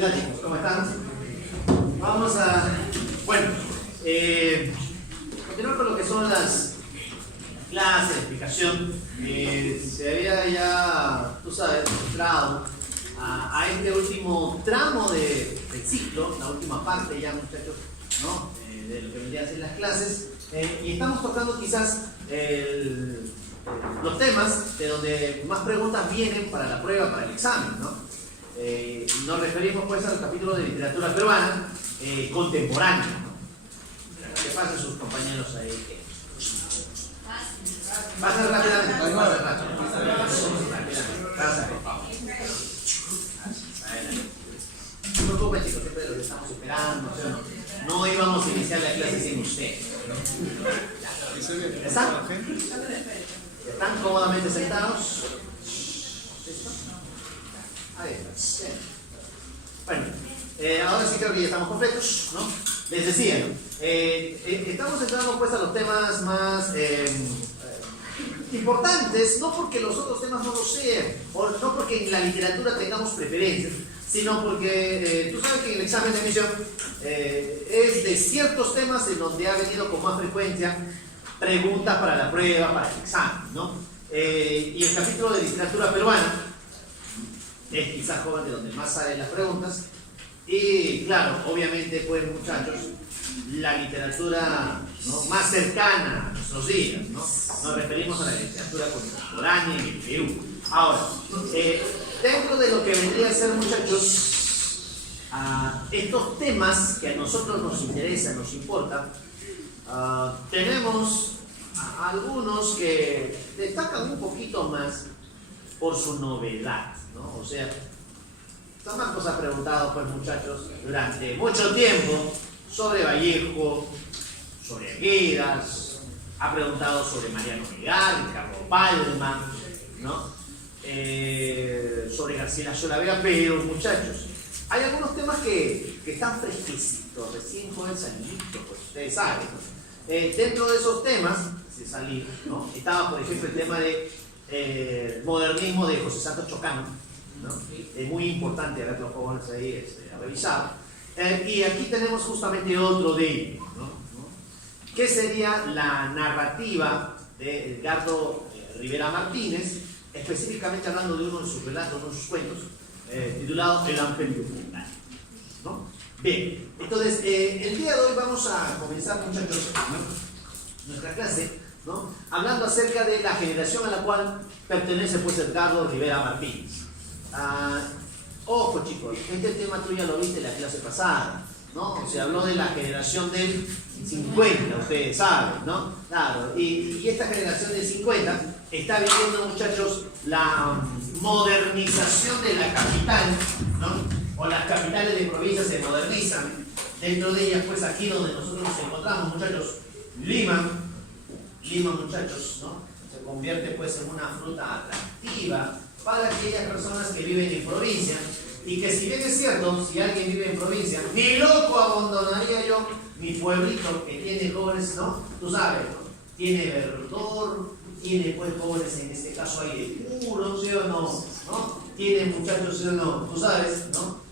¿Qué tal, chicos? ¿Cómo están? Vamos a, continuar con lo que son las clases, la explicación. Se había ya, tú sabes, entrado a este último tramo del ciclo, la última parte ya, muchachos, ¿no? De lo que vendría a ser las clases. Y estamos tocando quizás los temas de donde más preguntas vienen para la prueba, para el examen, ¿no? Nos referimos pues al capítulo de literatura peruana contemporánea, ¿no? ¿Qué pasa sus compañeros ahí? Pasa rápidamente, no se preocupen, chicos, siempre los estamos esperando, no íbamos a iniciar la clase sin ustedes. ¿Están? ¿Están cómodamente sentados? ¿Listo? Ahí está. Bueno, ahora sí creo que ya estamos completos, ¿no? Les decía, estamos entrando pues a los temas más importantes, no porque los otros temas no lo sean, o no porque en la literatura tengamos preferencias, sino porque tú sabes que en el examen de admisión es de ciertos temas en donde ha venido con más frecuencia preguntas para la prueba, para el examen, ¿no? Y el capítulo de literatura peruana es quizás joven de donde más salen las preguntas. Y claro, obviamente pues muchachos, la literatura, ¿no?, más cercana a nuestros días, ¿no? Nos referimos a la literatura contemporánea en el Perú. Ahora, dentro de lo que vendría a ser, muchachos, estos temas que a nosotros nos interesan, nos importan, tenemos algunos que destacan un poquito más por su novedad, ¿no? O sea, Marcos ha preguntado, pues muchachos, durante mucho tiempo sobre Vallejo, sobre Aguidas, ha preguntado sobre Mariano Legar, Ricardo Palma, ¿no? Sobre García Vega, pero muchachos, hay algunos temas que están fresquecitos, recién joven saliditos, pues ustedes saben, ¿no? Dentro de esos temas, ¿no?, estaba por ejemplo el tema de modernismo de José Santos Chocano, ¿no? Es muy importante ver los jóvenes ahí a revisar. Y aquí tenemos justamente otro de ellos, ¿no? Que sería la narrativa de Edgardo Rivera Martínez, específicamente hablando de uno de sus relatos, uno de sus cuentos, titulado El Ángel Yucatán, ¿no? Bien, entonces el día de hoy vamos a comenzar, muchachos, ¿no?, nuestra clase, ¿no?, hablando acerca de la generación a la cual pertenece pues Edgardo Rivera Martínez. Ojo, chicos, este tema tú ya lo viste en la clase pasada, ¿no? Se habló de la generación del 50, ustedes saben, ¿no? Claro, y esta generación del 50 está viviendo, muchachos, la modernización de la capital, ¿no? O las capitales de provincia se modernizan. Dentro de ellas, pues aquí donde nosotros nos encontramos, muchachos, Lima, muchachos, ¿no?, se convierte pues en una fruta atractiva para aquellas personas que viven en provincia, y que si bien es cierto, si alguien vive en provincia, ni loco abandonaría yo mi pueblito que tiene jóvenes, ¿no? Tú sabes, ¿no? Tiene verdor, tiene pues jóvenes, en este caso hay de puro, ¿sí o no? Tiene muchachos, ¿sí o no? Tú sabes, ¿no?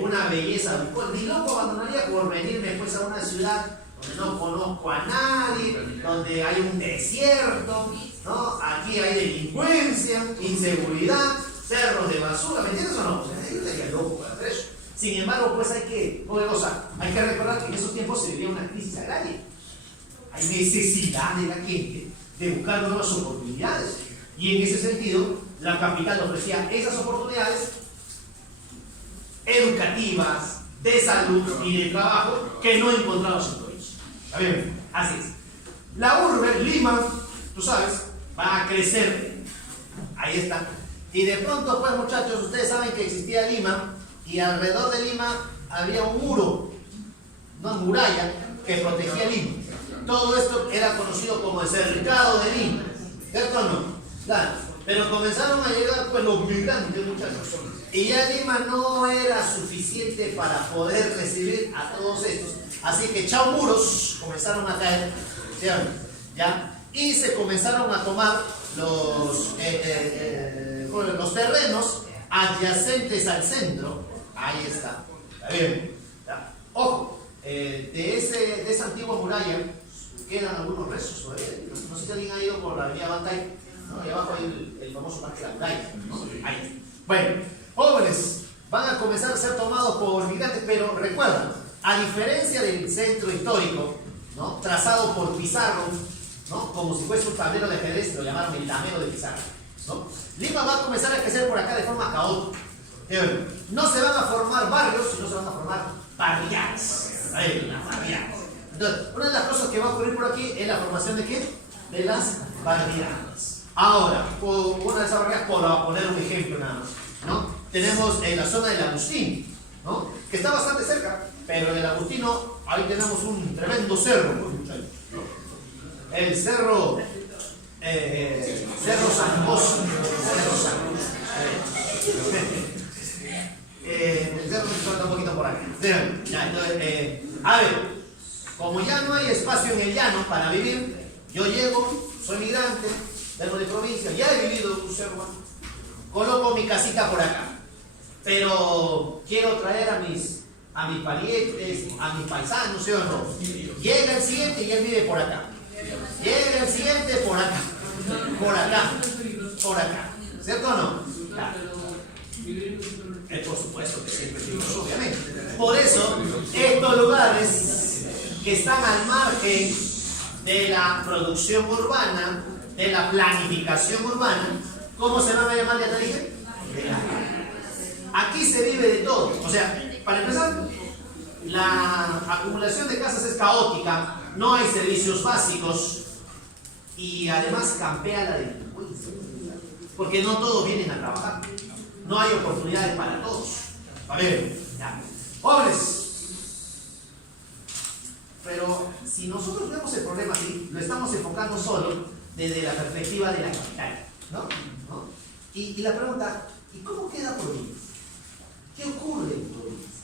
Una belleza, pues ni loco abandonaría por venirme pues a una ciudad donde no conozco a nadie, donde hay un desierto, ¿no? Aquí hay delincuencia, inseguridad, cerros de basura, ¿me entiendes o no? O sea, yo estaría loco para hacer eso. Sin embargo, pues hay que recordar que en esos tiempos se vivía una crisis agraria. Hay necesidad de la gente de buscar nuevas oportunidades. Y en ese sentido, la capital ofrecía esas oportunidades educativas, de salud y de trabajo que no encontramos en provincia. ¿Está bien? Así es. La urbe, Lima, tú sabes, va a crecer. Ahí está. Y de pronto, pues muchachos, ustedes saben que existía Lima, y alrededor de Lima había un muro, una muralla que protegía Lima. Todo esto era conocido como el cercado de Lima, ¿cierto o no? Claro. Pero comenzaron a llegar pues los migrantes, muchachos, y ya Lima no era suficiente para poder recibir a todos estos. Así que chao muros, comenzaron a caer, ¿cierto? ¿Ya? Y se comenzaron a tomar los terrenos adyacentes al centro. Ahí está. Está bien. ¿Ya? Ojo, de esa antigua muralla quedan algunos restos todavía. No sé si alguien ha ido por la avenida Bantay, ¿no? Y abajo hay el famoso parque de la muralla, ¿no? Ahí. Bueno, jóvenes van a comenzar a ser tomados por migrantes, pero recuerda, a diferencia del centro histórico, ¿no? Trazado por Pizarro, ¿no? Como si fuese un tablero de ajedrez, lo llamaron el tablero de Pizarro, ¿no? Lima va a comenzar a crecer por acá de forma caótica. No se van a formar barrios, sino se van a formar barriadas. Entonces, una de las cosas que va a ocurrir por aquí es la formación de ¿qué? De las barriadas. Ahora, una de esas barriadas, por poner un ejemplo nada más, ¿no? Tenemos en la zona del Agustín, ¿no? Que está bastante cerca, pero en el Agustino ahí tenemos un tremendo cerro, muchachos, ¿no? El cerro Cerro San José. El cerro se suelta un poquito por acá. Ya, entonces, a ver, como ya no hay espacio en el llano para vivir, yo llego, soy migrante, vengo de provincia, ya he vivido en un cerro, coloco mi casita por acá, pero quiero traer a mis parientes, a mis paisanos, ¿sí o no? Llega el siguiente y él vive por acá. Llega el siguiente por acá, por acá, ¿cierto o no? Claro. Por supuesto que siempre peligroso, obviamente. Por eso, estos lugares que están al margen de la producción urbana, de la planificación urbana, ¿cómo se van a llamar, ya te dije? Aquí se vive de todo. O sea, para empezar, la acumulación de casas es caótica, no hay servicios básicos y además campea la delincuencia, porque no todos vienen a trabajar. No hay oportunidades para todos. A ver, ya. Jóvenes. Pero si nosotros vemos el problema así, lo estamos enfocando solo desde la perspectiva de la capital, ¿no? Y la pregunta, ¿y cómo queda provincia? ¿Qué ocurre en provincia?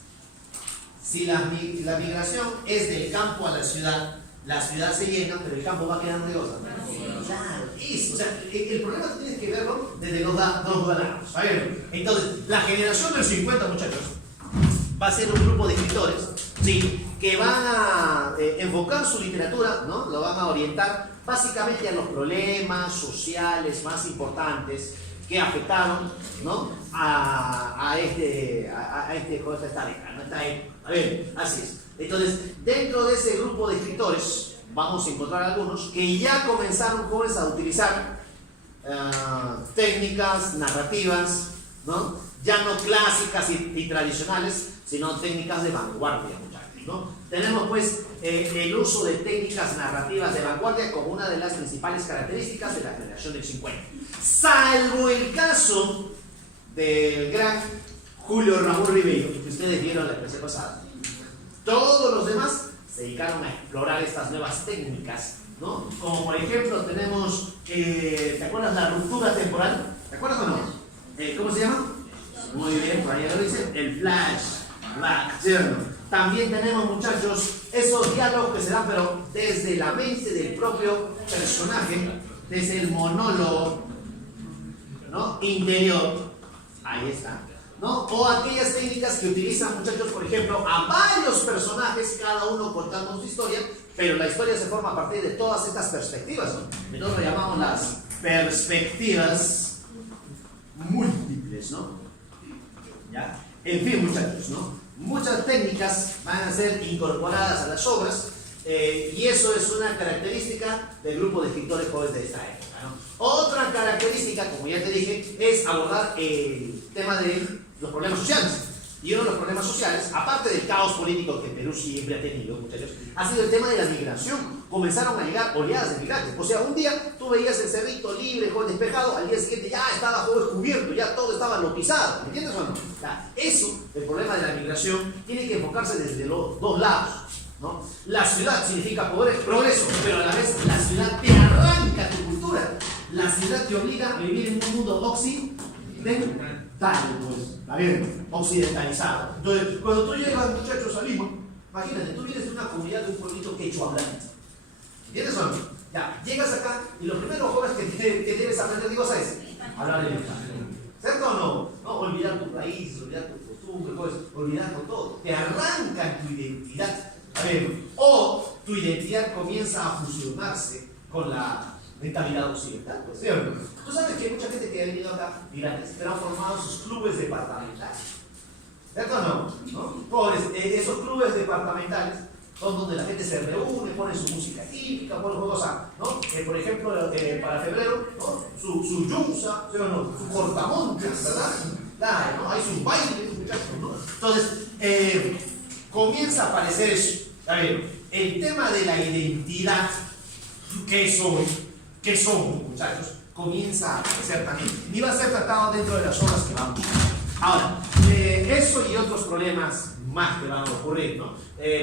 Si la migración es del campo a la ciudad se llena, pero el campo va quedando de cosa. Claro, eso. O sea, el problema tú tienes que verlo desde los dos lados. A ver, entonces, la generación del 50, muchachos, va a ser un grupo de escritores, sí, que van a enfocar su literatura, ¿no? Lo van a orientar básicamente a los problemas sociales más importantes que afectaron, ¿no? a esta década, ¿no? A ver, así es. Entonces, dentro de ese grupo de escritores, vamos a encontrar algunos que ya comenzaron jóvenes a utilizar técnicas narrativas, ¿no? Ya no clásicas y tradicionales, sino técnicas de vanguardia, muchachos, ¿no? Tenemos pues el uso de técnicas narrativas de vanguardia como una de las principales características de la generación del 50. Salvo el caso del gran Julio Ramón Ribeiro, que ustedes vieron la clase pasada. Todos los demás se dedicaron a explorar estas nuevas técnicas, ¿no? Como por ejemplo tenemos, ¿te acuerdas la ruptura temporal? ¿Te acuerdas o no? ¿Cómo se llama? Muy bien, por ahí lo dice, el flashback, ¿cierto? También tenemos, muchachos, esos diálogos que se dan, pero desde la mente del propio personaje, desde el monólogo, ¿no? Interior, ahí está, ¿no? O aquellas técnicas que utilizan, muchachos, por ejemplo, a varios personajes, cada uno contando su historia, pero la historia se forma a partir de todas estas perspectivas, ¿no? Nosotros lo llamamos las perspectivas múltiples, ¿no? ¿Ya? En fin, muchachos, ¿no? Muchas técnicas van a ser incorporadas a las obras y eso es una característica del grupo de escritores jóvenes de esta época, ¿no? Otra característica, como ya te dije, es abordar el tema de los problemas sociales. Y uno de los problemas sociales, aparte del caos político que Perú siempre ha tenido, muchachos, ha sido el tema de la migración. Comenzaron a llegar oleadas de migrantes. O sea, un día tú veías el cerrito libre, despejado, al día siguiente ya estaba todo descubierto, ya todo estaba lopizado. ¿Me entiendes o no? O sea, eso, el problema de la migración, tiene que enfocarse desde los dos lados, ¿no? La ciudad significa progreso, pero a la vez la ciudad te arranca tu cultura. La ciudad te obliga a vivir en un mundo occidental, pues, ¿está bien? Occidentalizado. Entonces, cuando tú llegas, muchachos, a Lima, imagínate, tú vienes de una comunidad de un pueblito quechua hablante. ¿Entiendes o no? Ya, llegas acá y los primeros jóvenes que debes aprender de cosas es hablar el lenguaje. ¿Cierto o no? No, olvidar tu país, olvidar tu costumbres, puedes olvidarlo todo. Te arrancan tu identidad. A ver, o tu identidad comienza a fusionarse con la mentalidad occidental, pues, ¿cierto? Tú sabes que hay mucha gente que ha venido acá, mira, pero han formado sus clubes departamentales. ¿Cierto o no? Pobres, esos clubes departamentales son donde la gente se reúne, pone su música típica, pone cosas, ¿no? Por ejemplo, para febrero, ¿no? Su yunza, ¿sí o no? Su cortamontes, ¿verdad? Claro, ¿no? Hay sus bailes, muchachos, ¿no? Entonces, comienza a aparecer eso. A ver, el tema de la identidad, ¿qué soy? ¿Qué somos, muchachos? Comienza a aparecer también. Y va a ser tratado dentro de las horas que vamos. Ahora, eso y otros problemas más que van a ocurrir, ¿no?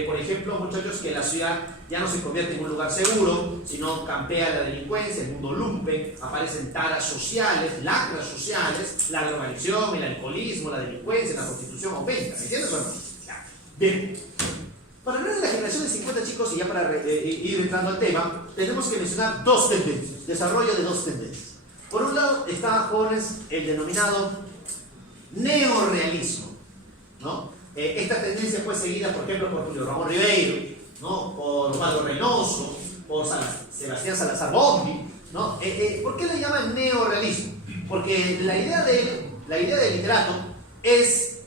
Por ejemplo, muchachos, que la ciudad ya no se convierte en un lugar seguro, sino campea la delincuencia, el mundo lumpen, aparecen taras sociales, lacras sociales, la drogadicción, el alcoholismo, la delincuencia, la prostitución aumenta, ¿me entiendes o no? Ya. Bien, para hablar de la generación de 50, chicos, y ya para ir entrando al tema, tenemos que mencionar dos tendencias, desarrollo de dos tendencias. Por un lado, está, jóvenes, el denominado neorrealismo, ¿no? Esta tendencia fue seguida, por ejemplo, por Julio Ramón Ribeiro, ¿no? Por Osvaldo Reynoso, por Sebastián Salazar Bobbi, ¿no? ¿Por qué le llaman neorrealismo? Porque la idea del literato es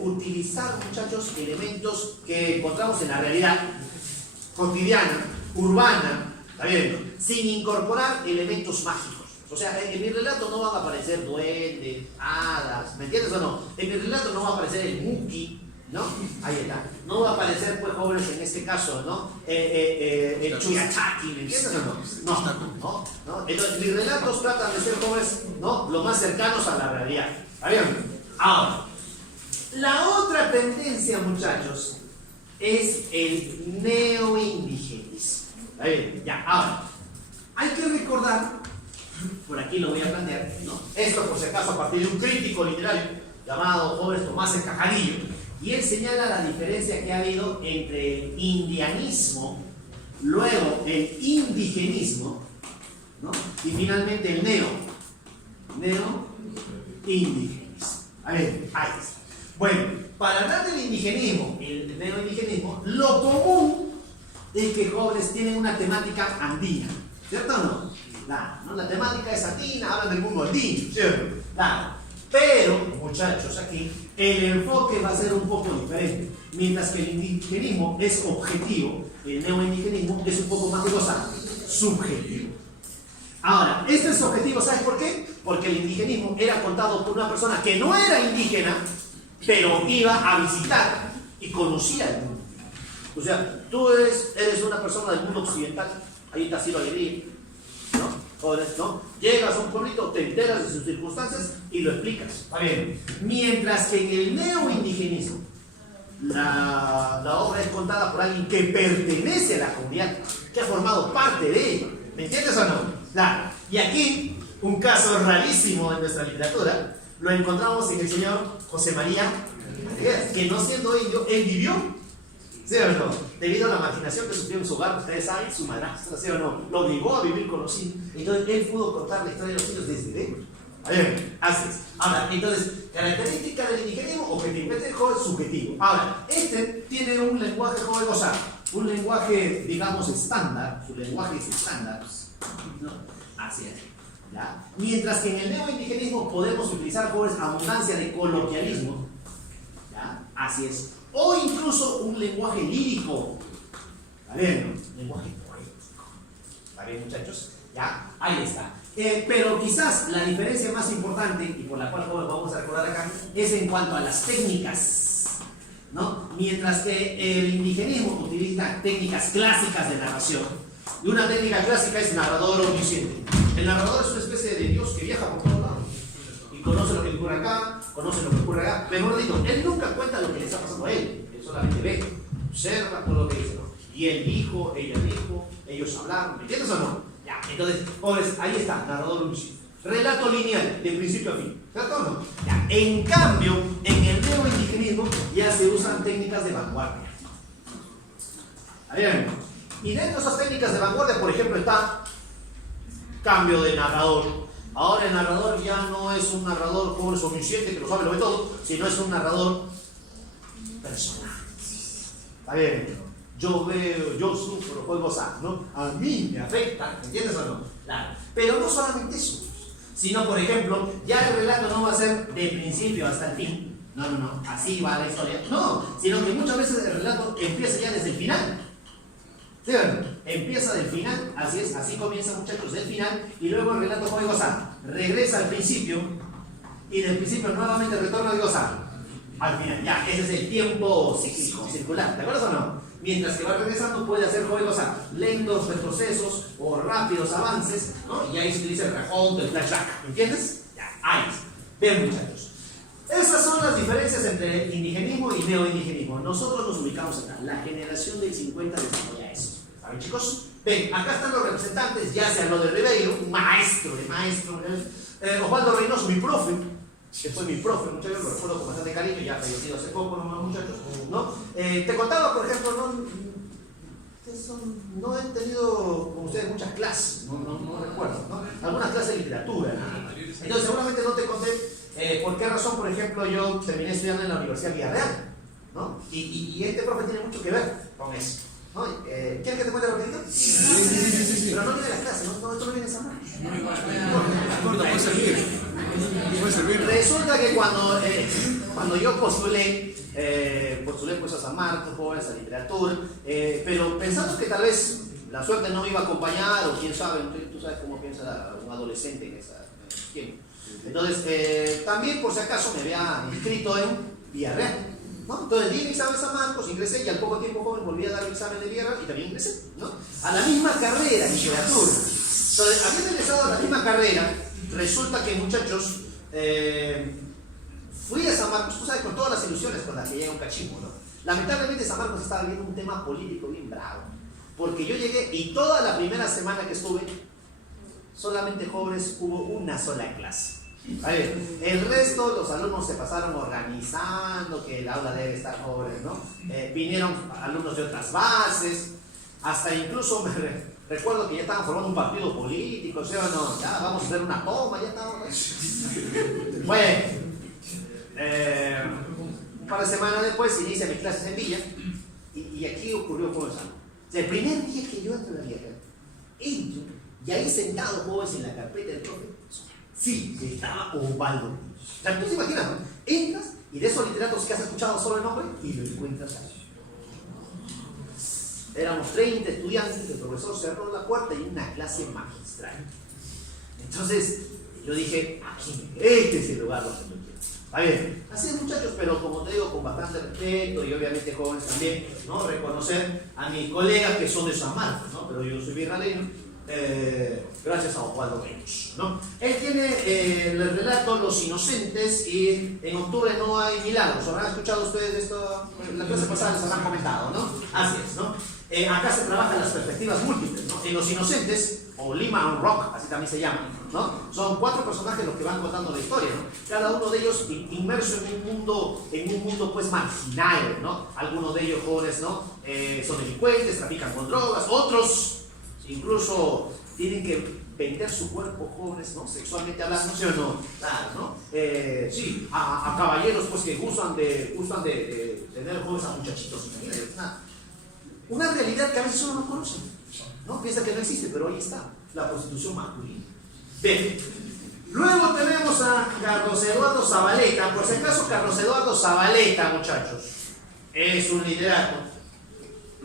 utilizar, muchachos, elementos que encontramos en la realidad cotidiana, urbana, ¿está bien? Sin incorporar elementos mágicos. O sea, en mi relato no van a aparecer duendes, hadas, ¿me entiendes o no? En mi relato no va a aparecer el Muki, ¿no? Ahí está. No va a aparecer, pues, jóvenes, en este caso, ¿no? El Chuyachaki, ¿me entiendes o no? No. Entonces, mis relatos tratan de ser, jóvenes, ¿no? Lo más cercanos a la realidad. ¿Está bien? Ahora, la otra tendencia, muchachos, es el neoindigenismo. ¿Está bien? Ya, ahora, hay que recordar, por aquí lo voy a plantear, ¿no? Esto, por si acaso, a partir de un crítico literario llamado joven Tomás Encajarillo, y él señala la diferencia que ha habido entre el indianismo, luego el indigenismo, ¿no? Y finalmente el neoindigenismo. A ver, ahí está. Bueno, para hablar del indigenismo y el neoindigenismo, lo común es que jóvenes tienen una temática andina, ¿cierto o no? Claro, ¿no? La temática es andina, hablan del mundo andino, ¿cierto? Claro. Pero, muchachos, aquí el enfoque va a ser un poco diferente. Mientras que el indigenismo es objetivo, el neoindigenismo es un poco más de cosa subjetivo. Ahora, este es objetivo, ¿sabes por qué? Porque el indigenismo era contado por una persona que no era indígena, pero iba a visitar y conocía el mundo. O sea, tú eres una persona del mundo occidental, ahí está Ciro Alegría, ¿no? Jóvenes, ¿no? Llegas a un pueblito, te enteras de sus circunstancias y lo explicas. Está bien. Mientras que en el neoindigenismo, la obra es contada por alguien que pertenece a la comunidad, que ha formado parte de ella. ¿Me entiendes o no? Claro. Y aquí, un caso rarísimo en nuestra literatura, lo encontramos en el señor José María Mateguera, que no siendo indio, él vivió, ¿sí o no? Debido a la marginación que sufrió en su hogar, ustedes saben, su madrastra, ¿sí o no? Lo obligó a vivir con los indios. Entonces él pudo contar la historia de los indios desde dentro. A ver, así es. Ahora, entonces, característica del indigenismo, objetivo. Este es joven subjetivo. Ahora, este tiene un lenguaje joven, o sea, un lenguaje, digamos, estándar. Su lenguaje es estándar, ¿no? Así es. ¿Ya? Mientras que en el neoindigenismo podemos utilizar, jóvenes, abundancia de coloquialismo. ¿Ya? Así es. O incluso un lenguaje lírico. ¿Está bien? ¿No? Lenguaje poético. ¿Está bien, muchachos? ¿Ya? Ahí está. Pero quizás la diferencia más importante, y por la cual vamos a recordar acá, es en cuanto a las técnicas, ¿no? Mientras que el indigenismo utiliza técnicas clásicas de narración, y una técnica clásica es narrador omnisciente. El narrador es una especie de Dios que viaja por todos lados y conoce lo que ocurre acá, conoce lo que ocurre acá. Mejor dicho, él nunca cuenta lo que le está pasando a él solamente ve, observa todo lo que dice, ¿no? Y él dijo, ella dijo, ellos hablaron, ¿me entiendes o no? Ya, entonces, pues ahí está, narrador omnisciente. Relato lineal, de principio a fin, ¿cierto o no? Ya, en cambio, en el neoindigenismo ya se usan técnicas de vanguardia. A ver, y dentro de esas técnicas de vanguardia, por ejemplo, está cambio de narrador, Ahora el narrador ya no es un narrador pobre omnisciente que lo sabe, lo ve todo, sino es un narrador personal. Está bien, yo veo, yo sufro, puedo gozar, ¿no? A mí me afecta, ¿entiendes o no? Claro. Pero no solamente eso, sino, por ejemplo, ya el relato no va a ser de principio hasta el fin. No, así va la historia. No, sino que muchas veces el relato empieza ya desde el final. ¿Sí o no? Empieza del final, así es, así comienza, muchachos, del final, y luego el relato puede gozar. Regresa al principio, y del principio nuevamente retorna a gozar. Al final, ya, ese es el tiempo cíclico, circular, ¿de acuerdo o no? Mientras que va regresando puede hacer joven gozar lentos retrocesos o rápidos avances, ¿no? Y ahí se utiliza el rejón del flashback, ¿entiendes? Ya, ahí está. Bien, muchachos. Esas son las diferencias entre indigenismo y neoindigenismo. Nosotros nos ubicamos acá. La generación del 50 desarrolla eso. ¿Saben, chicos? Ven, acá están los representantes. Ya se habló de Ribeiro, un maestro. Osvaldo Reynoso, mi profe. Que fue mi profe, muchachos, lo recuerdo con bastante cariño, ya fallecido hace poco, nomás, muchachos, ¿no? Te contaba, por ejemplo, no he tenido con ustedes muchas clases, no recuerdo, ¿no? Algunas clases de literatura, ¿no? Entonces seguramente no te conté por qué razón, por ejemplo, yo terminé estudiando en la Universidad Villarreal, ¿no? Y este profe tiene mucho que ver con eso, ¿no? ¿Quieres que te cuente rapidito? Sí. Pero no viene a las clases, ¿no? Esto no viene a San Marcos. No, puede servir. Resulta que cuando yo postulé pues a San Marcos, jóvenes, a literatura, pero pensando que tal vez la suerte no me iba a acompañar, o quién sabe, tú sabes cómo piensa un adolescente en esa tiempo. Entonces, también por si acaso me había inscrito en Villarreal, ¿no? Entonces di mi examen de San Marcos, ingresé y al poco tiempo joven volví a dar el examen de Villarreal y también ingresé, ¿no? A la misma carrera, literatura. Entonces, habiendo ingresado a la misma carrera, resulta que, muchachos, fui a San Marcos, tú sabes, con todas las ilusiones con las que llega un cachimbo, ¿no? Lamentablemente San Marcos estaba viendo un tema político bien bravo, porque yo llegué y toda la primera semana que estuve, solamente jóvenes, hubo una sola clase. A ver, el resto, los alumnos se pasaron organizando que el aula debe estar joven, ¿no? Vinieron alumnos de otras bases, hasta incluso recuerdo que ya estaban formando un partido político, ¿sí o no? Ya vamos a hacer una toma, ya estamos. Bueno, un par de semanas después inicia mis clases en Villa, y aquí ocurrió con eso. O sea, el primer día que yo entro a la Villa, entro, y ahí sentado, jóvenes, en la carpeta del profe, sí, estaba Osvaldo. O sea, tú te imaginas, ¿no? Entras y de esos literatos que has escuchado solo el nombre y lo encuentras ahí. Éramos 30 estudiantes, el profesor cerró la puerta y una clase magistral. Entonces yo dije, aquí, este es el lugar donde yo quiero. Está bien, así es, muchachos, pero como te digo, con bastante respeto y obviamente jóvenes también, ¿no? Reconocer a mis colegas que son de San Marcos, ¿no? Pero yo soy virraleño, gracias a Osvaldo Reynoso, ¿no? Él tiene el relato Los Inocentes y en octubre no hay milagros. ¿Habrán escuchado ustedes esto? La clase pasada les habrán comentado, ¿no? Así es, ¿no? Acá se trabajan las perspectivas múltiples, ¿no? En Los Inocentes, o Lima on Rock, así también se llama, ¿no? Son 4 personajes los que van contando la historia, ¿no? Cada uno de ellos inmerso en un mundo pues marginal, ¿no? Algunos de ellos jóvenes, ¿no? Son delincuentes, trafican con drogas, otros incluso tienen que vender su cuerpo, jóvenes, ¿no? Sexualmente hablando, ¿sí o no? Claro, ¿no? Sí, a caballeros pues que gustan de tener jóvenes a muchachitos, una realidad que a veces uno no conoce, ¿no? Piensa que no existe, pero ahí está, la prostitución masculina. Bien, luego tenemos a Carlos Eduardo Zabaleta. Por si acaso, Carlos Eduardo Zabaleta, muchachos, es un literato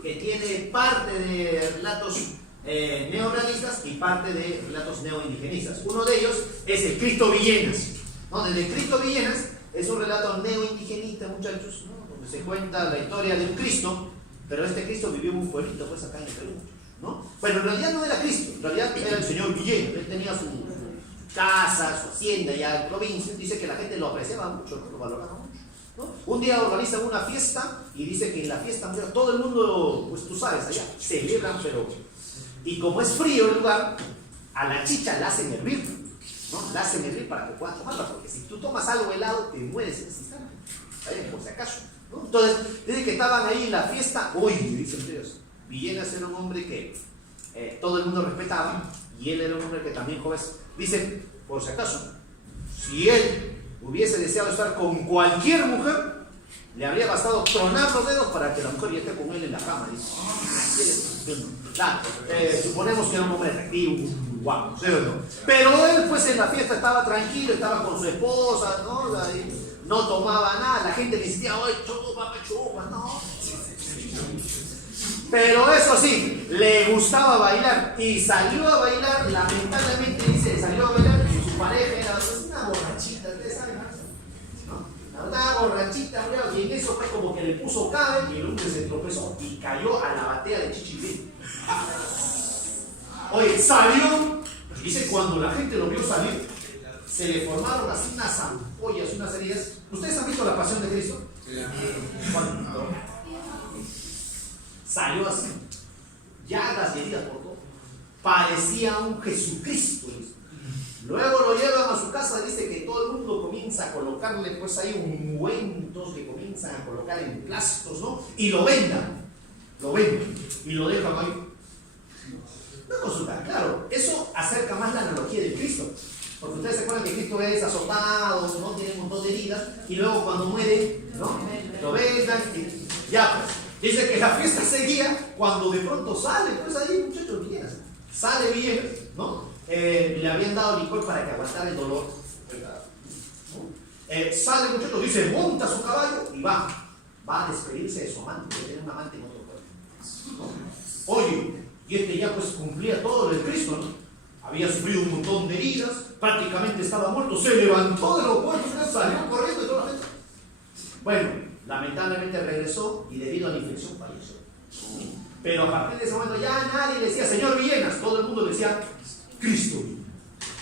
que tiene parte de relatos neorrealistas y parte de relatos neoindigenistas. Uno de ellos es el Cristo Villenas, ¿no? El Cristo Villenas es un relato neoindigenista, muchachos, ¿no? Donde se cuenta la historia de un Cristo, pero este Cristo vivió en un pueblito pues acá en el Perú, ¿no? Bueno, en realidad no era Cristo, en realidad era el señor Villenas. Él tenía su casa, su hacienda allá en provincia. Dice que la gente lo apreciaba mucho, ¿no? Lo valoraba mucho, ¿no? Un día organizan una fiesta y dice que en la fiesta todo el mundo, pues tú sabes, allá celebran, pero... Y como es frío el lugar, a la chicha la hacen hervir, ¿no? La hacen hervir para que puedan tomarla, porque si tú tomas algo helado, te mueres en ese instante, por si acaso, ¿no? Entonces, desde que estaban ahí en la fiesta, uy, dicen ellos, Villenas era un hombre que todo el mundo respetaba, y él era un hombre que también, jóvenes, dice, por si acaso, si él hubiese deseado estar con cualquier mujer, le habría bastado tronar los dedos para que la mujer ya esté con él en la cama. Dice, claro, suponemos que era un hombre atractivo, guapo, ¿sí o no? Pero él, pues, en la fiesta estaba tranquilo, estaba con su esposa, ¿no? No tomaba nada, la gente le decía, oye, chupa, no. Pero eso sí, le gustaba bailar y salió a bailar, lamentablemente dice, salió a bailar y su pareja era una borrachita, ¿ustedes saben? ¿No? Una borrachita, y en eso fue como que le puso cabe y el hombre se tropezó y cayó a la batea de Chichipí. Oye, salió, dice, cuando la gente lo vio salir, se le formaron así unas ampollas, unas heridas. ¿Ustedes han visto La Pasión de Cristo? Sí. ¿Cuándo? Salió así, llagas y heridas por todo. Parecía un Jesucristo. Luego lo llevan a su casa y dice que todo el mundo comienza a colocarle, pues hay ungüentos que comienzan a colocar en plásticos, ¿no? Y lo vendan y lo dejan ahí. Una consulta, claro, eso acerca más la analogía del Cristo. Porque ustedes se acuerdan que Cristo es azotado, ¿no? Tiene un montón de heridas, y luego cuando muere, ¿no? Lo vendan y ya pues. Dice que la fiesta seguía cuando de pronto sale, pues ahí muchachos Villegas. Sale Villegas, ¿no? Le habían dado licor para que aguantara el dolor. ¿No? Sale muchachos, dice, monta su caballo y va a despedirse de su amante, que tiene un amante en otro pueblo. ¿No? Oye, y este ya pues cumplía todo el Cristo, ¿no? Había sufrido un montón de heridas, prácticamente estaba muerto, se levantó de los muertos, salió corriendo y toda la gente. Bueno, lamentablemente regresó y debido a la infección falleció. Pero a partir de ese momento ya nadie le decía Señor Villenas, todo el mundo le decía Cristo.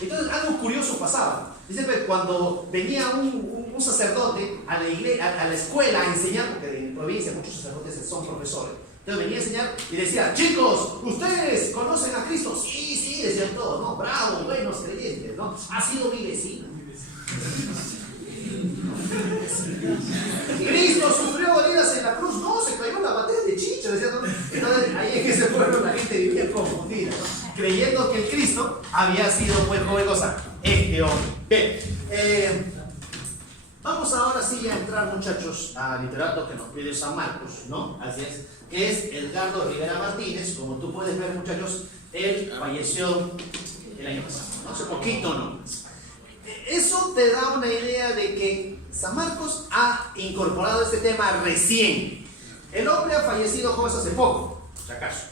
Entonces algo curioso pasaba. Dice que cuando venía un sacerdote a la iglesia, a la escuela a enseñar, porque en provincia muchos sacerdotes son profesores, entonces venía a enseñar y decía, chicos, ¿ustedes conocen a Cristo? Sí, decían todos, ¿no? Bravo, buenos creyentes, ¿no? Ha sido mi vecino. Cristo sufrió heridas en la cruz, no, se cayó en la batea de chicha, decían, ¿no? Entonces ahí en ese pueblo la gente vivía confundida, ¿no? Creyendo que el Cristo había sido, pues, joven cosa, este hombre. Bien, vamos ahora sí a entrar, muchachos, al literato que nos pide San Marcos, ¿no? Así es, que es Edgardo Rivera Martínez. Como tú puedes ver, muchachos, él falleció el año pasado, ¿no? Hace poquito, ¿no? Eso te da una idea de que San Marcos ha incorporado este tema recién. El hombre ha fallecido, jóvenes, hace poco, por si acaso.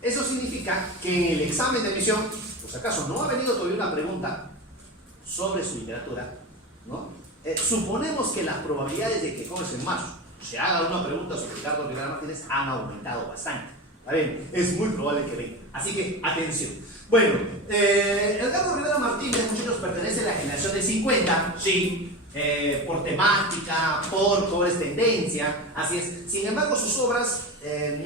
Eso significa que en el examen de admisión, por si acaso, no ha venido todavía una pregunta sobre su literatura, ¿no? Suponemos que las probabilidades de que, jóvenes, en marzo se haga una pregunta sobre Edgardo Rivera Martínez han aumentado bastante. ¿Está bien? Es muy probable que venga. Así que, atención. Bueno, Edgardo Rivera Martínez, muchachos, pertenece a la generación del 50, sí, por temática, por tendencia, así es. Sin embargo, sus obras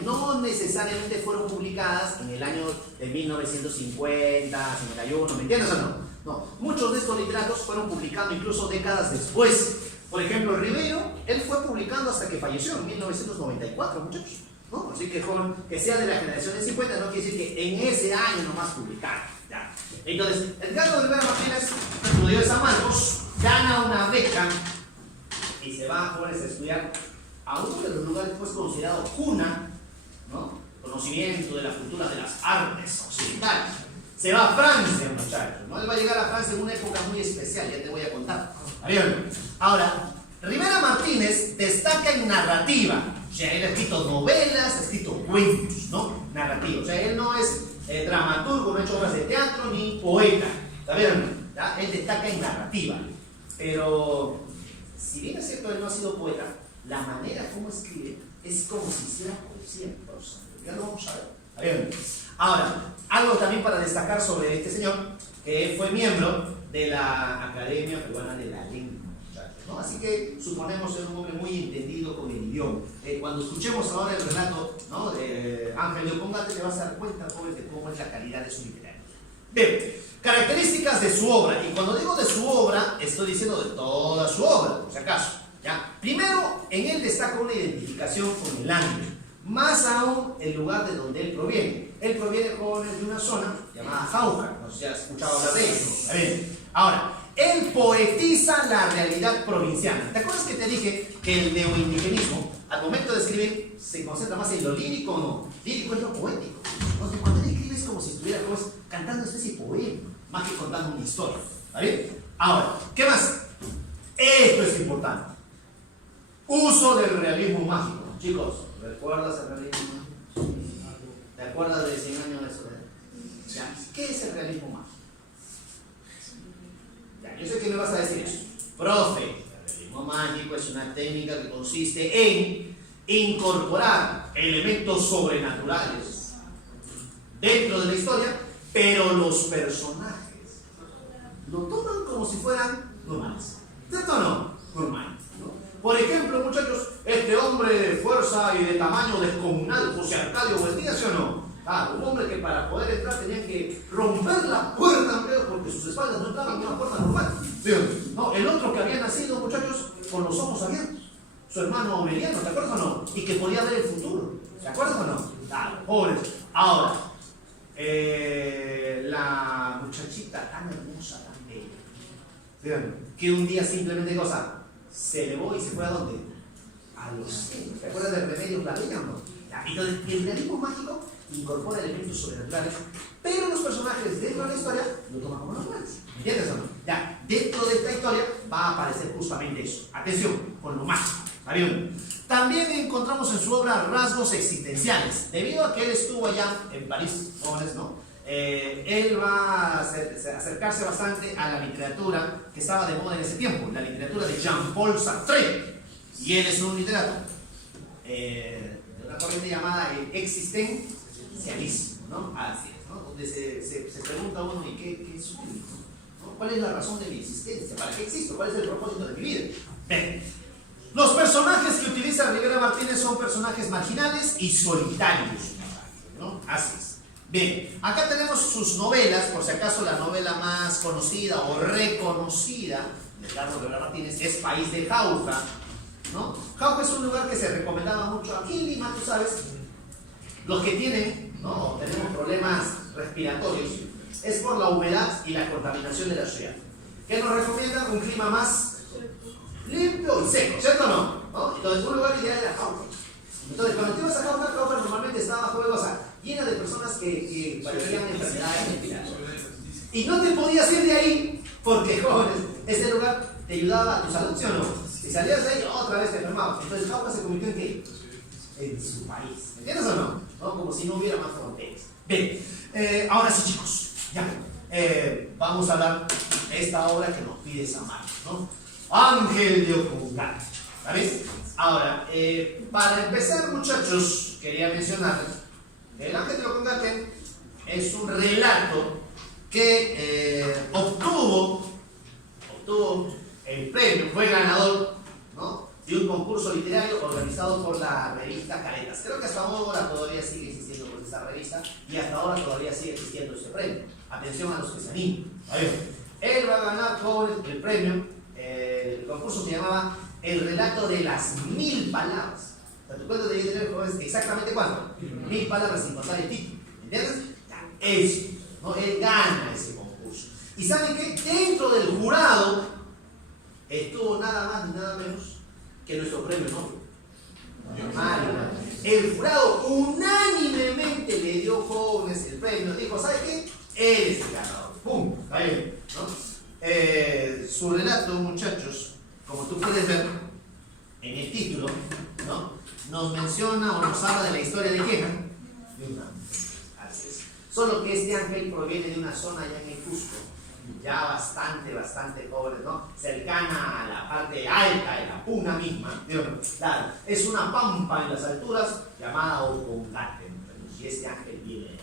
no necesariamente fueron publicadas en el año de 1950, 51, ¿me entiendes o no? No, muchos de estos literatos fueron publicando incluso décadas después. Por ejemplo, Rivero, él fue publicando hasta que falleció en 1994, muchachos, ¿no? Así que, joven, que sea de la generación del 50 no quiere decir que en ese año nomás publicaron, ¿ya? Entonces, Edgardo Rivera Martínez estudió en San Marcos, gana una beca y se va, jóvenes, a estudiar a uno de los lugares pues considerado cuna, ¿no? Conocimiento de la cultura de las artes occidentales. Se va a Francia, muchachos, ¿no? Él va a llegar a Francia en una época muy especial, ya te voy a contar. Bien. Ahora, Rivera Martínez destaca en narrativa. O sea, él ha escrito novelas, ha escrito cuentos, ¿no? Narrativa. O sea, él no es dramaturgo, no ha hecho obras de teatro ni poeta. ¿Está bien? ¿Ya? Él destaca en narrativa. Pero, si bien es cierto, él no ha sido poeta, la manera como escribe es como si hiciera poesía. Ya lo vamos a ver. ¿Está bien? Ahora, algo también para destacar sobre este señor, que fue miembro de la Academia Peruana de la Lengua, ¿no? Así que suponemos ser un hombre muy entendido con el idioma. Cuando escuchemos ahora el relato, ¿no?, de Ángel de Opongalte, te vas a dar cuenta, jóvenes, de cómo es la calidad de su literatura. Bien, características de su obra. Y cuando digo de su obra, estoy diciendo de toda su obra, por si acaso, ¿ya? Primero, en él destaca una identificación con el ámbito, más aún el lugar de donde él proviene. Él proviene, jóvenes, de una zona llamada Jauja. No sé si has escuchado hablar de eso. A ver, ahora, él poetiza la realidad provinciana. ¿Te acuerdas que te dije que el neoindigenismo, al momento de escribir, se concentra más en lo lírico o no? Lírico es lo poético. Entonces, cuando él escribe es como si estuviera pues, cantando una especie de poema, más que contando una historia. ¿Está bien? Ahora, ¿qué más? Esto es importante. Uso del realismo mágico. Chicos, ¿recuerdas el realismo mágico? ¿Te acuerdas de 100 años de eso? ¿Ya? ¿Qué es el realismo mágico? Ya, yo sé que me vas a decir eso. Profe, el realismo mágico es una técnica que consiste en incorporar elementos sobrenaturales dentro de la historia, pero los personajes lo toman como si fueran normales. ¿Cierto o no? Normales. Por ejemplo, muchachos, este hombre de fuerza y de tamaño descomunal, José Arcadio Buendía, ¿sí o no? Un hombre que para poder entrar tenía que romper la puerta, porque sus espaldas no entraban en una puerta normal. ¿Sí o no? El otro que había nacido, muchachos, con los ojos abiertos, su hermano Aureliano, ¿te acuerdas o no? Y que podía ver el futuro, ¿te acuerdas o no? Pobres. Ahora, la muchachita tan hermosa, tan bella, ¿sí o no? Que un día simplemente se elevó y se fue ¿a dónde? A los cielos. ¿Te acuerdas del remedio Clavería o no? Entonces, el realismo mágico incorpora elementos sobrenaturales, pero los personajes dentro de la historia lo toman como normales. ¿Entiendes o no? Ya, dentro de esta historia va a aparecer justamente eso. Atención, con lo mágico. También encontramos en su obra rasgos existenciales. Debido a que él estuvo allá en París, jóvenes, ¿no? Él va a acercarse bastante a la literatura que estaba de moda en ese tiempo, la literatura de Jean-Paul Sartre. Y él es un literato de una corriente llamada el existencialismo, ¿no? Así es, ¿no? Donde se pregunta uno, ¿y qué es su vida? ¿No? ¿Cuál es la razón de mi existencia? ¿Para qué existo? ¿Cuál es el propósito de mi vida? Bien. Los personajes que utiliza Rivera Martínez son personajes marginales y solitarios, ¿no? Así es. Bien, acá tenemos sus novelas, por si acaso la novela más conocida o reconocida de Carlos Rivera Martínez es País de Jauja, ¿no? Jauja es un lugar que se recomendaba mucho aquí en Lima, tú sabes, los que tienen, ¿no? O tenemos problemas respiratorios, es por la humedad y la contaminación de la ciudad. ¿Qué nos recomienda? Un clima más limpio y seco, ¿cierto o no? Entonces, un lugar ideal era Jauja. Entonces, cuando te ibas a Jauja, Jauja normalmente estaba juegosa, llena de personas que padecían enfermedades respiratorias. Y no te podías ir de ahí, porque, jóvenes, ese lugar te ayudaba a tu salud, ¿sí o no? Si salías de ahí, otra vez te enfermabas. Entonces, Jauja se convirtió en ¿qué? En su país. ¿Entiendes o no? Como si no hubiera más fronteras. Bien, ahora sí, chicos, ya. Vamos a hablar de esta obra que nos pide Samar, ¿no? Ángel de Ocungate. ¿Sabes? Ahora, para empezar, muchachos, quería mencionarles, el Ángel de Ocungate es un relato que obtuvo el premio, fue ganador, ¿no?, de un concurso literario organizado por la revista Caretas. Creo que hasta ahora todavía sigue existiendo por esa revista y hasta ahora todavía sigue existiendo este premio. Atención a los que se animen. Él va a ganar el premio. El concurso se llamaba El relato de las 1000 palabras. ¿Tu cuento debía tener exactamente cuánto? 1000 palabras sin contar el título. ¿Entiendes? Eso, ¿no? Él gana ese concurso. ¿Y saben qué? Dentro del jurado estuvo nada más ni nada menos que nuestro premio Nobel. El jurado unánimemente le dio, jóvenes, el premio. Dijo, ¿sabe qué? Él es el ganador. ¡Pum! Está bien, ¿no? Su relato, muchachos, como tú puedes ver en el título, ¿no?, nos menciona o nos habla de la historia de quién, de un ángel. Así es. Solo que este ángel proviene de una zona allá en el Cusco, ya bastante pobre, ¿no?, cercana a la parte alta de la Puna misma. Claro, es una pampa en las alturas llamada Ocungate, y este ángel viene.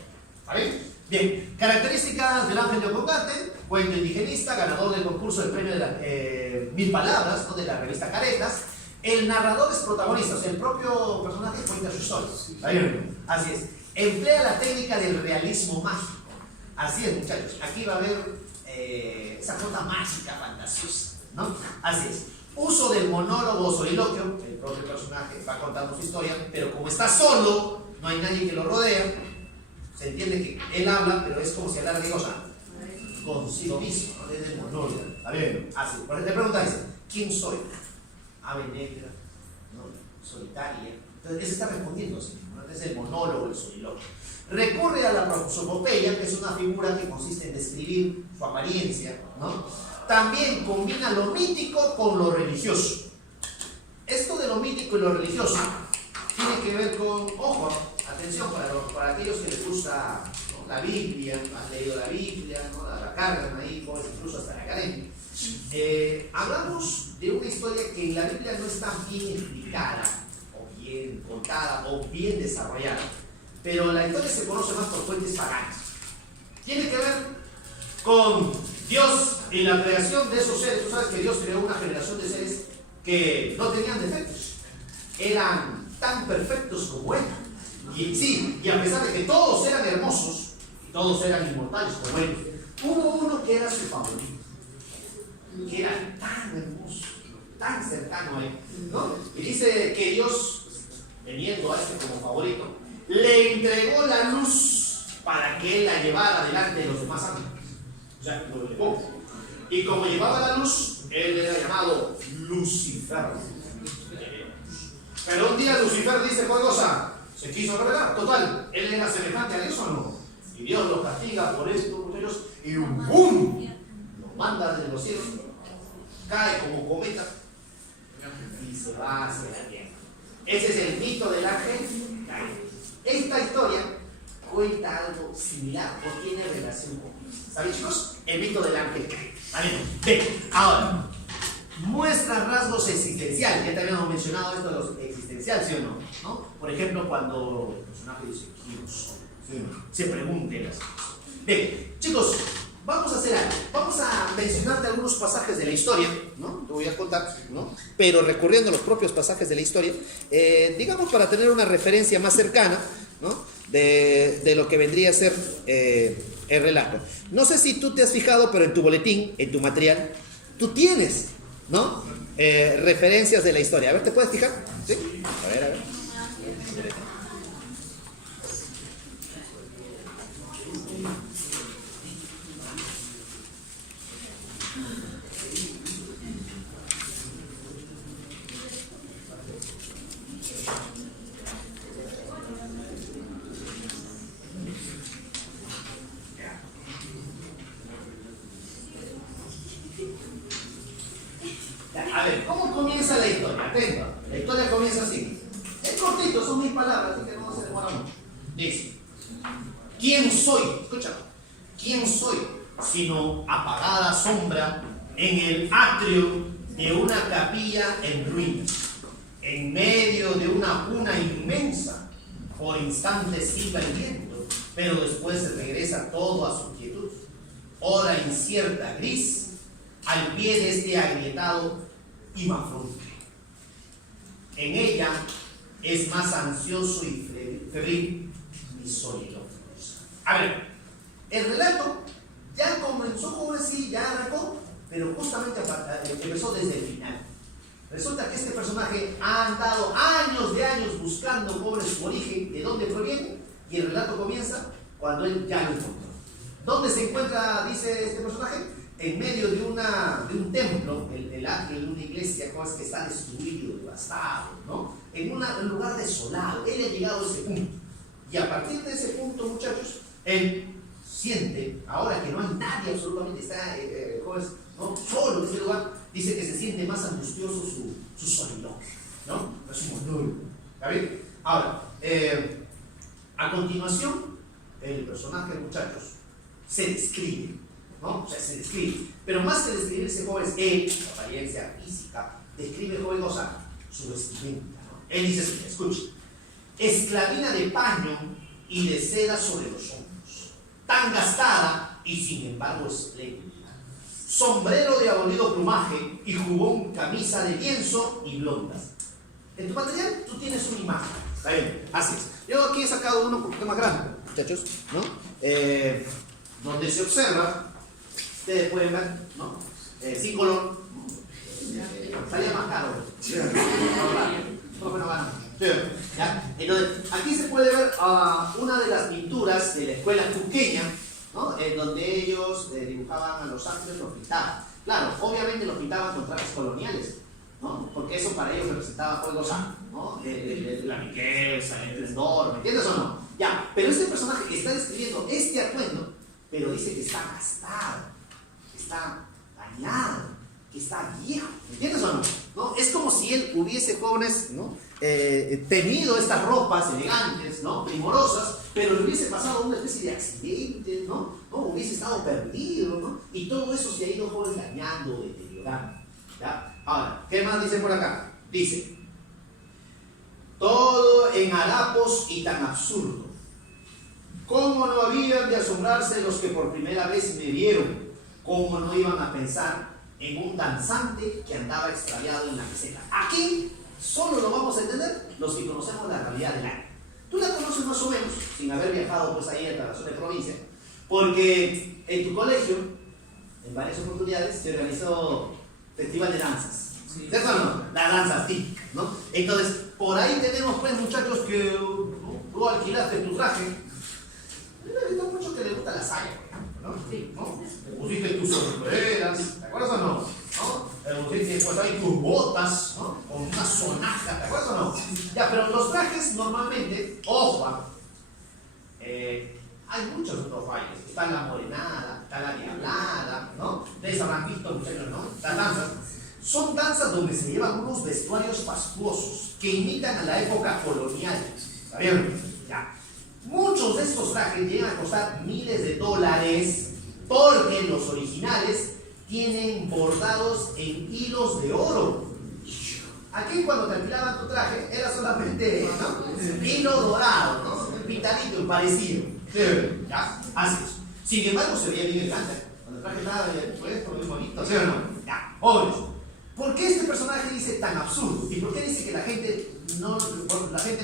¿Vale? Bien, características del Ángel de Ocungate: cuento indigenista, ganador del concurso del premio de las 1000 palabras, ¿no?, de la revista Caretas. El narrador es protagonista, o sea, el propio personaje cuenta su historia. Así es. Emplea la técnica del realismo mágico. Así es, muchachos. Aquí va a haber esa cosa mágica, fantasiosa, ¿no? Así es. Uso del monólogo o soliloquio. El propio personaje va contando su historia, pero como está solo, no hay nadie que lo rodea, Se entiende que él habla, pero es como si hablara de cosa consigo mismo, ¿no? Desde el monólogo. A ver, así. Por ejemplo, te preguntáis, ¿quién soy? Ave negra, ¿no? Solitaria. Entonces, él está respondiendo así, ¿no? Es el monólogo, el soliloquio. Recurre a la prosopopeya, que es una figura que consiste en describir su apariencia, ¿no? También combina lo mítico con lo religioso. Esto de lo mítico y lo religioso tiene que ver con, ojo, atención, para aquellos que les gusta, ¿no? La Biblia, han leído la Biblia, ¿no? La cargan ahí, incluso hasta la academia. Hablamos de una historia que en la Biblia no está bien explicada, o bien contada, o bien desarrollada, pero la historia se conoce más por fuentes paganas. Tiene que ver con Dios y la creación de esos seres. Tú sabes que Dios creó una generación de seres que no tenían defectos, eran tan perfectos como Él. Y sí, y a pesar de que todos eran hermosos, y todos eran inmortales como Él, hubo uno que era su favorito, que era tan hermoso, tan cercano a Él, ¿no? Y dice que Dios, teniendo a este como favorito, le entregó la luz para que Él la llevara delante de los demás ángeles. O sea, lo elevó. Y como llevaba la luz, Él era llamado Lucifer. Pero un día Lucifer dice, ¿cuál cosa? Se quiso revelar. Total, él era semejante a Dios o no. Y Dios lo castiga por esto, por ellos, y ¡bum! Lo manda desde los cielos, cae como cometa y se va hacia la tierra. Ese es el mito del ángel caído. Esta historia cuenta algo similar o tiene relación con esto. ¿Saben, chicos? El mito del ángel caído. ¿Vale? Bien, ahora, muestra rasgos existenciales. Ya te habíamos mencionado esto de los existenciales, ¿sí o no? ¿No? Por ejemplo, cuando el personaje dice, ¿quién soy? ¿Sí o no? Se pregunte las cosas. Bien, chicos, vamos a hacer algo. Vamos a mencionarte algunos pasajes de la historia, ¿no? Te voy a contar, ¿no? Pero recurriendo a los propios pasajes de la historia, digamos para tener una referencia más cercana, ¿no? De lo que vendría a ser el relato. No sé si tú te has fijado, pero en tu boletín, en tu material, tú tienes, ¿no? Referencias de la historia. A ver, ¿te puedes fijar? ¿Sí? A ver. A ver, ¿cómo comienza la historia? Atento, la historia comienza así. Es cortito, son 1000 palabras, así que no se demora mucho. Dice, ¿quién soy? Escucha, ¿quién soy? Sino apagada sombra en el atrio de una capilla en ruinas, en medio de una cuna inmensa. Por instantes silba el viento, pero después regresa todo a su quietud. Hora incierta, gris, al pie de este agrietado imafronte. En ella es más ansioso y febril mi soliloquio. A ver, el relato ya comenzó como así, ya arrancó, pero justamente empezó desde el final. Resulta que este personaje ha andado años de años buscando pobre su origen, de dónde proviene, y el relato comienza cuando él ya lo encontró. ¿Dónde se encuentra, dice este personaje? En medio de un templo, el atrio de una iglesia, que está destruido, devastado, ¿no? En un lugar desolado. Él ha llegado a ese punto. Y a partir de ese punto, muchachos, él siente, ahora que no hay nadie absolutamente, está ¿no? Solo en ese lugar, dice que se siente más angustioso su soliloquio, ¿no? Es un monólogo. ¿Está bien? Ahora, a continuación, el personaje, muchachos, se describe, ¿no? O sea, se describe. Pero más que describirse, joven, él, su apariencia física, describe, joven, su vestimenta, ¿no? Él dice así, escucha, esclavina de paño y de seda sobre los hombros, tan gastada y sin embargo espléndida, sombrero de abolido plumaje y jubón, camisa de lienzo y blondas. En tu material tú tienes una imagen, ¿está bien? Así es. Yo aquí he sacado uno un poquito más grande, muchachos, ¿no? Donde se observa, ustedes pueden ver, ¿no? Sin color, salía más caro. No, no gana mucho. ¿Ya? Entonces, aquí se puede ver una de las pinturas de la escuela cusqueña, ¿no? En donde ellos dibujaban a los ángeles, los pintaban. Claro, obviamente los pintaban con trajes coloniales, ¿no? Porque eso para ellos representaba fuego santo, ¿no? La riqueza, el esplendor, ¿me entiendes o no? Ya, pero este personaje que está describiendo este atuendo, pero dice que está gastado, que está dañado, que está viejo, ¿me entiendes o no? ¿No? Es como si él hubiese, jóvenes, ¿no? Tenido estas ropas elegantes, ¿no? Primorosas, pero le hubiese pasado una especie de accidente, ¿no? Hubiese estado perdido, ¿no? Y todo eso se ha ido, jóvenes, dañando, deteriorando, ¿ya? Ahora, ¿qué más dice por acá? Dice, todo en harapos y tan absurdo. ¿Cómo no habían de asombrarse los que por primera vez me vieron? ¿Cómo no iban a pensar en un danzante que andaba extraviado en la meseta? Aquí solo lo vamos a entender los que conocemos la realidad del año. Tú la conoces más o menos, sin haber viajado pues ahí a la zona de provincia, porque en tu colegio, en varias oportunidades, se organizó festival de danzas. ¿Cierto o no? Las danzas típicas, ¿no? Entonces, por ahí tenemos pues muchachos que tú alquilaste tu traje. He visto mucho que le gusta la saya, ¿no? Sí. ¿No? Pusiste tus sombreras, ¿te acuerdas o no? ¿No? Pusiste pues ahí tus botas, ¿no? Con una sonaja, ¿te acuerdas o no? Ya, pero los trajes normalmente, ojo, hay muchos otros bailes. Está la morenada, está la diablada, ¿no? Ustedes habrán visto, muchachos, ¿no? Las danzas. Son danzas donde se llevan unos vestuarios fastuosos que imitan a la época colonial. ¿Está bien? Ya. Muchos de estos trajes llegan a costar miles de dólares porque los originales tienen bordados en hilos de oro. Aquí cuando te alquilaban tu traje era solamente, ¿no? Hilo dorado, ¿no? Pintadito y parecido. ¿Ya? Así es. Sin embargo, se veía bien elegante. Cuando el traje estaba puesto, muy bonito, ¿sí o no? Ya, jóvenes. ¿Por qué este personaje dice tan absurdo? ¿Y por qué dice que la gente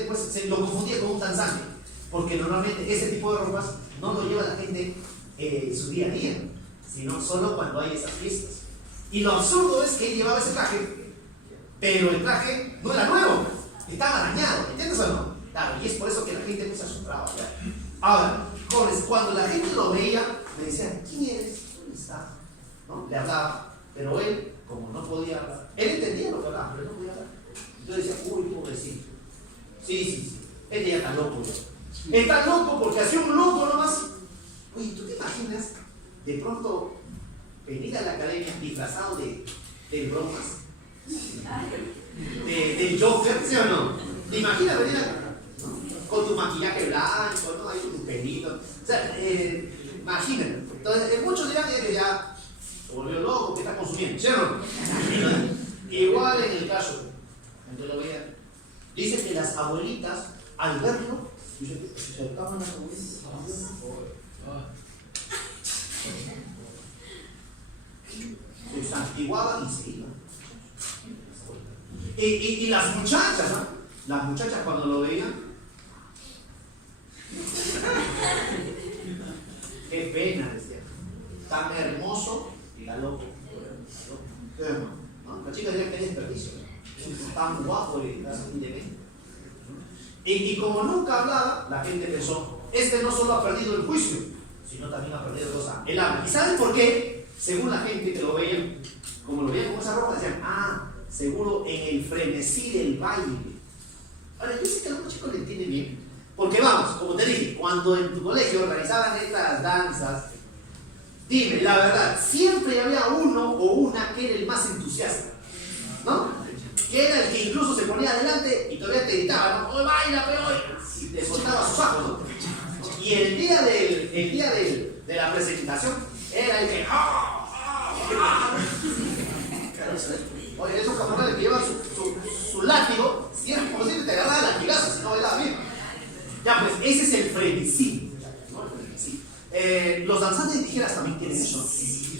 pues se lo confundía con un danzante? Porque normalmente ese tipo de ropas no lo lleva la gente en su día a día, sino solo cuando hay esas fiestas. Y lo absurdo es que él llevaba ese traje, pero el traje no era nuevo, estaba dañado, ¿entiendes o no? Claro, y es por eso que la gente pues se asombraba. Ahora, jóvenes, cuando la gente lo veía, le decían, ¿quién eres? ¿Dónde está? ¿No? Le hablaba, pero él, como no podía hablar, él entendía lo que hablaba, pero no podía hablar. Entonces decía, uy, pobrecito. Sí, él ya está loco ya. Está loco porque hacía un loco nomás. Oye, ¿tú te imaginas de pronto venir a la academia disfrazado de bromas? Del Joker, ¿sí o no? ¿Te imaginas venir ¿no? Con tu maquillaje blanco, ¿no? Ahí con tu pelito. O sea, imagínate. Entonces, muchos dirán que ya se volvió loco, que está consumiendo, ¿sí o no? Igual en el caso, entonces lo vean. Dicen que las abuelitas, al verlo, se acercaban a las abuelitas. Se santiguaban y se iban. Y las muchachas, ¿no? Las muchachas cuando lo veían, qué pena, decían. Tan hermoso y la loco. ¿No? La chica diría que hay desperdicio. Tan guapo y tan independiente. Y como nunca hablaba, la gente pensó, este no solo ha perdido el juicio, sino también ha perdido el habla. ¿Y saben por qué? Según la gente que lo veían, como lo veían con esa ropa, decían, seguro en el frenesí del baile. Ahora, yo sé que a algunos chicos le entienden bien, porque vamos, como te dije, cuando en tu colegio organizaban estas danzas, dime, la verdad, siempre había uno o una que era el más entusiasta, ¿no? Que era el que incluso se ponía adelante y todavía te gritaba, ¿no? ¡Oye, baila, pero hoy! Y te soltaba sus ojos, ¿no? Y el día de la presentación era el que... Oye, esos camarades que llevan su látigo, siempre por decirte te agarraban latigazos, si no bailaba bien. Ya, pues, ese es el frenesí. ¿No? El frenesí. Los danzantes de tijeras también tienen eso,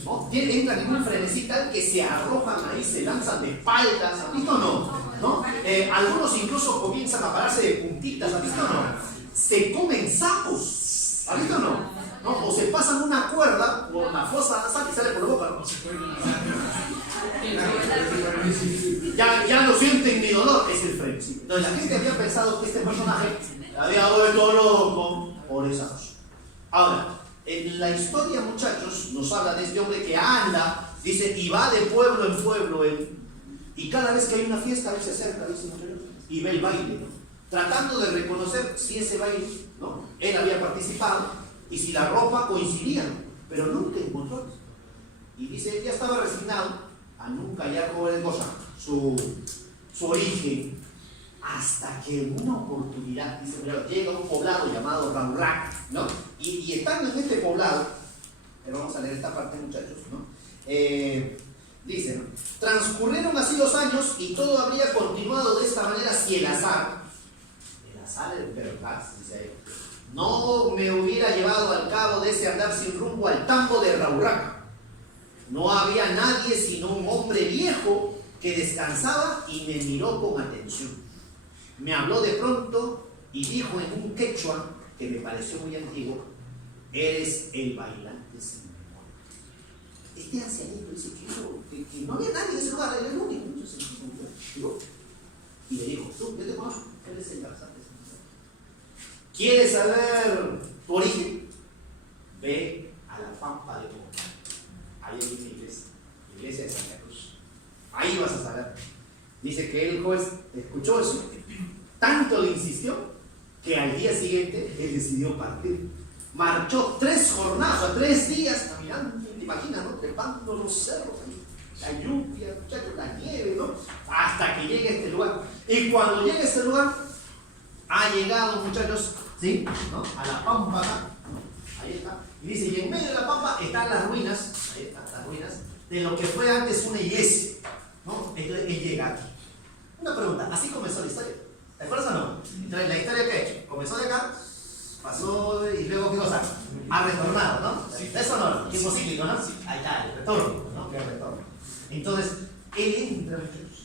¿no? Entran en un frenesí tal que se arrojan ahí, se lanzan de espaldas, ¿has visto o no? Algunos incluso comienzan a pararse de puntitas, ¿has visto o no? Se comen sapos, ¿has visto o no? O se pasan una cuerda por la fosa nasal y sale por la boca, ¿no? Ya no sienten ni dolor, es el frenesí. Entonces, Entonces la gente había pensado que este personaje había vuelto loco por esa cosa. Ahora, en la historia, muchachos, nos habla de este hombre que anda, dice, y va de pueblo en pueblo, y cada vez que hay una fiesta, él se acerca, dice, y ve el baile, ¿no? Tratando de reconocer si ese baile, ¿no?, él había participado y si la ropa coincidía, ¿no?, pero nunca encontró. Y dice, él ya estaba resignado a nunca hallar cosa, su origen, hasta que en una oportunidad, dice, llega a un poblado llamado Raurac, ¿no? Y estando en este poblado, pero vamos a leer esta parte, muchachos, ¿no? Dice, ¿no?, transcurrieron así 2 años y todo habría continuado de esta manera si el azar dice ahí, no me hubiera llevado al cabo de ese andar sin rumbo al tambo de Raurac. No había nadie sino un hombre viejo que descansaba y me miró con atención. Me habló de pronto y dijo en un quechua que me pareció muy antiguo: eres el bailante sin memoria. Este ancianito dice que no había nadie en ese lugar, era el único. Entonces, y le dijo, tú, yo te conozco, eres el bailante sin memoria. ¿Quieres saber tu origen? Ve a la Pampa de Pomar. Ahí hay una iglesia de Santa Cruz. Ahí vas a saber. Dice que el juez escuchó eso, tanto le insistió, que al día siguiente él decidió partir. Marchó 3 jornadas, o sea, 3 días caminando, te imaginas, ¿no?, trepando los cerros, la lluvia, muchachos, la nieve, ¿no?, hasta que llegue a este lugar. Y cuando llegue a este lugar, ha llegado, muchachos, ¿sí?, ¿no?, a la Pampa, ¿no?, ahí está. Y dice, y en medio de la Pampa están las ruinas, ahí están las ruinas, de lo que fue antes una iglesia, ¿no? Entonces él llega aquí. Una pregunta, ¿así comenzó la historia? ¿De acuerdo o no? Entonces la historia que ha hecho, comenzó de acá, pasó y luego, ¿qué cosa? Ha retornado, ¿no? Sí. Eso no, tiempo cíclico, ¿no? Sí. Ahí está, el retorno, ¿no? El retorno. Entonces, él entra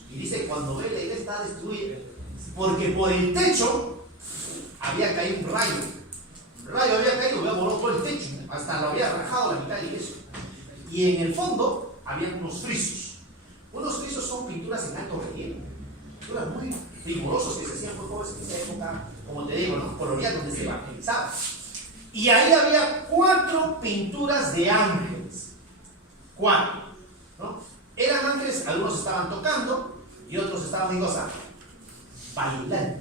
y dice, cuando ve la iglesia está destruida, porque por el techo había caído un rayo. Un rayo había caído, había volado por el techo, hasta lo había rajado la mitad de la iglesia. Y en el fondo había unos frisos. Unos frisos son pinturas en alto relieve, pinturas muy rigurosas que se hacían por jóvenes en esa época, como te digo, ¿no?, colonial, donde se evangelizaba. Y ahí había 4 pinturas de ángeles. 4, ¿no? Eran ángeles, algunos estaban tocando y otros estaban en cosa, bailando.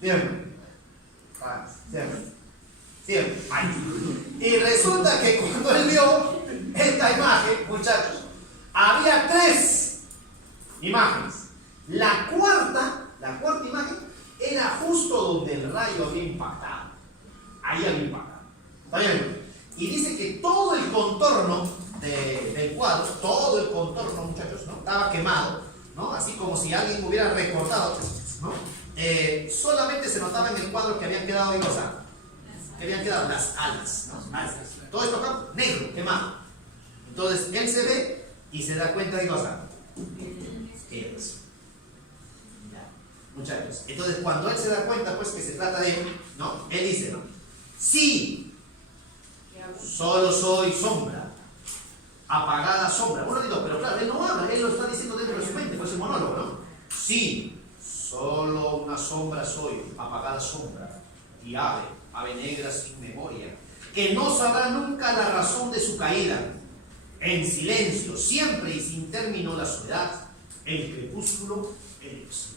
¿Cierto? ¿Cierto? ¿Cierto? Y resulta que cuando él vio esta imagen, muchachos, había 3 imágenes. La cuarta imagen era justo donde el rayo había impactado. Ahí había impactado. ¿Está bien? Y dice que todo el contorno del cuadro, todo el contorno, muchachos, ¿no?, estaba quemado, ¿no?, así como si alguien hubiera recortado, ¿no? Solamente se notaba en el cuadro que habían quedado en cosa, que habían quedado las alas, ¿no? Alas. Todo esto acá, negro, quemado. Entonces él se ve y se da cuenta de cosa. ¿Qué es? Muchachos, entonces cuando él se da cuenta, pues, que se trata de él, ¿no?, él dice, ¿no?, sí, solo soy sombra, apagada sombra. Bueno, digo, pero claro, él no habla, él lo está diciendo dentro de su mente, pues el monólogo, ¿no? Sí, solo una sombra soy, apagada sombra, y ave negra sin memoria, que no sabrá nunca la razón de su caída. En silencio, siempre y sin término la soledad, el crepúsculo, el exilio.